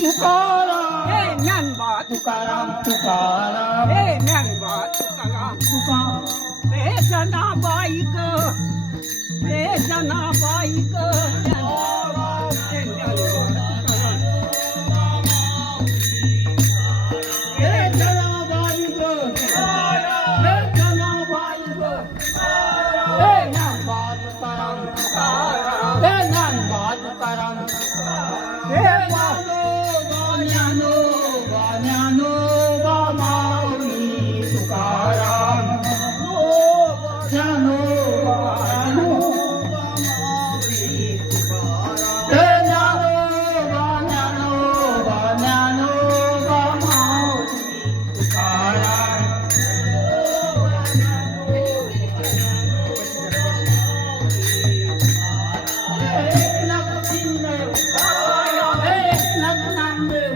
तुकाराम हे ज्ञानबा तुकाराम तुकाराम हे ज्ञानबा तुकाराम तुकाराम हे जनाबाई ग हे जनाबाई ग હે Oh,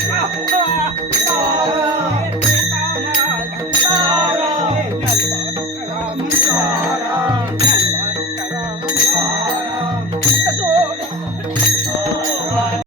तारा